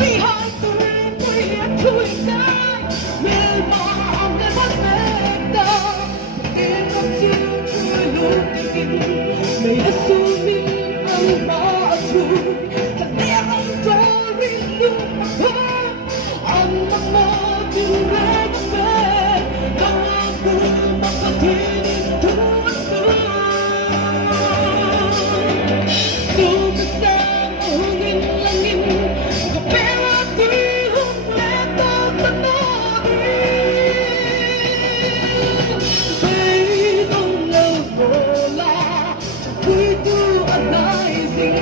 Behind the railway and to ignite will mong để bắt mẹ ta tìm gặp chiều trôi lúc tình ngày Giêsu min ang maatu thật đẹp ang trôi lúc mà ang mga direct back aku makatinin tuan suka sa mahungin langin kapera tihong leto tanorin bay đông lâu bola puito anizing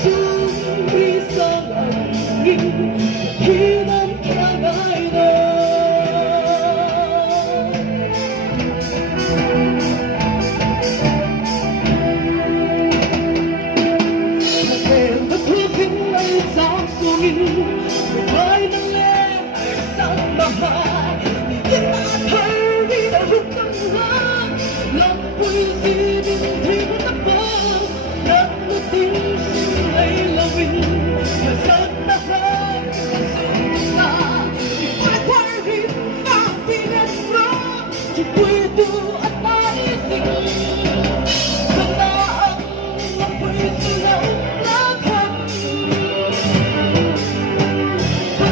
sumri sa langin hinam kagay na giang sungin bay nang lên sang bahay nhìn ta thấy đi đã lúc tăng ngang lòng vui gì đến thêm tấp vang đất nước tin xin lấy là mình mà rất đã ra sung ta thì phải quay đi ta đi đến đó chỉ vui tu anh ta đi sinh không ta ăn lòng vui sự lâu lá thân Hãy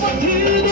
subscribe